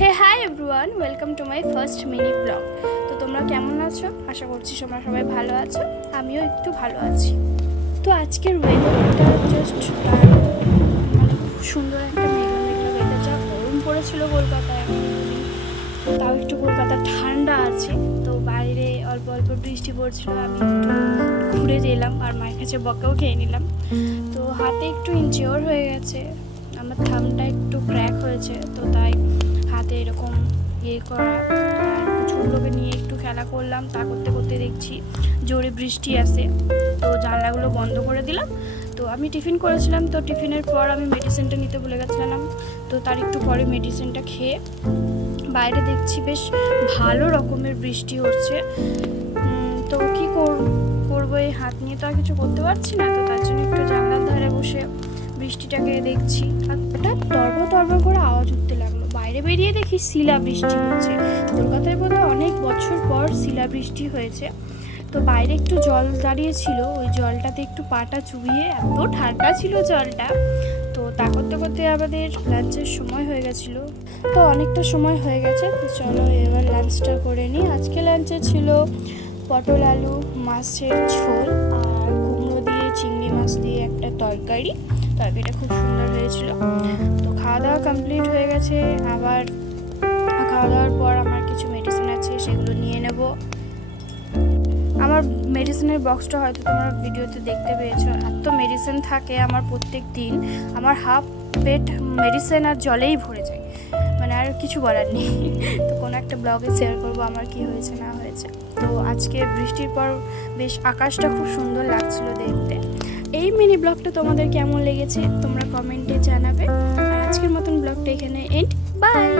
Hey hi everyone welcome to my first mini blog তো তোমরা কেমন আছো? আশা করছি তোমরা সবাই ভালো আছো। আমিও একটু ভালো আছি। তো আজকের ওয়েদারটা জাস্ট মানে খুব সুন্দর একটা মেঘলা মেঘলা ওয়েদার যা গরম পড়েছিল কলকাতায় তাও একটু কলকাতা ঠান্ডা আছে। তো বাইরে অল্প অল্প বৃষ্টি পড়ছিল, আমি একটু ঘুরে এলাম আর মায়ের কাছে বকাও খেয়ে নিলাম। তো হাতে একটু ইনজিওর হয়ে গেছে। আমার থামটা একটু ক্র্যাক হয়েছে, তো তাই ইয়ে করা কুচুগুলোকে নিয়ে একটু খেলা করলাম, তা করতে করতে দেখছি জোরে বৃষ্টি আসে তো জানলাগুলো বন্ধ করে দিলাম। তো আমি টিফিন করেছিলাম, তো টিফিনের পর আমি মেডিসিনটা নিতে ভুলে গেছিলাম। তো তার একটু পরে মেডিসিনটা খেয়ে বাইরে দেখছি বেশ ভালো রকমের বৃষ্টি হচ্ছে। তো কি কর- করব? এই হাত নিয়ে তো আর কিছু করতে পারছি না। তো তার জন্য একটু জানলার ধারে বসে বৃষ্টিটাকে দেখছি। আর হঠাৎ তর্ব তর্ব করে আওয়াজ উঠতে লাগল। বাইরে বেরিয়ে দেখি শিলা বৃষ্টি হচ্ছে। কলকাতায় বোধহয় অনেক বছর পর শিলা বৃষ্টি হয়েছে। তো বাইরে একটু জল দাঁড়িয়েছিল, ওই জলটাতে একটু পাটা চুবিয়ে এত ঠান্ডা ছিল জলটা। তো তা করতে করতে আমাদের লাঞ্চের সময় হয়ে গেছিল। তো অনেকটা সময় হয়ে গেছে, তো চলো এবার লাঞ্চটা করে নিই। আজকে লাঞ্চে ছিল পটল আলু, মাছের ঝোল আর কুমড়ো দিয়ে, চিংড়ি মাছ দিয়ে একটা তরকারি। তরকারিটা খুব সুন্দর হয়েছিল। কমপ্লিট হয়ে গেছে, আবার খাওয়া দাওয়ার পর আমার কিছু মেডিসিন আছে, সেগুলো নিয়ে নেব। আমার মেডিসিনের বক্সটা হয়তো তোমরা ভিডিওতে দেখতে পেয়েছ। এত মেডিসিন থাকে আমার প্রত্যেক দিন, আমার হাফ পেট মেডিসিন আর জলেই ভরে যায়। মানে আর কিছু বলার নেই। তো কোনো একটা ব্লগে শেয়ার করব আমার কি হয়েছে, না হয়েছে। তো আজকে বৃষ্টির পর বেশ আকাশটা খুব সুন্দর লাগছিল দেখতে। এই মিনি ব্লগটা তোমাদের কেমন লেগেছে, তোমরা কমেন্টে জানাবে। আজকের মতন ব্লগটা এখানে এন্ড বাই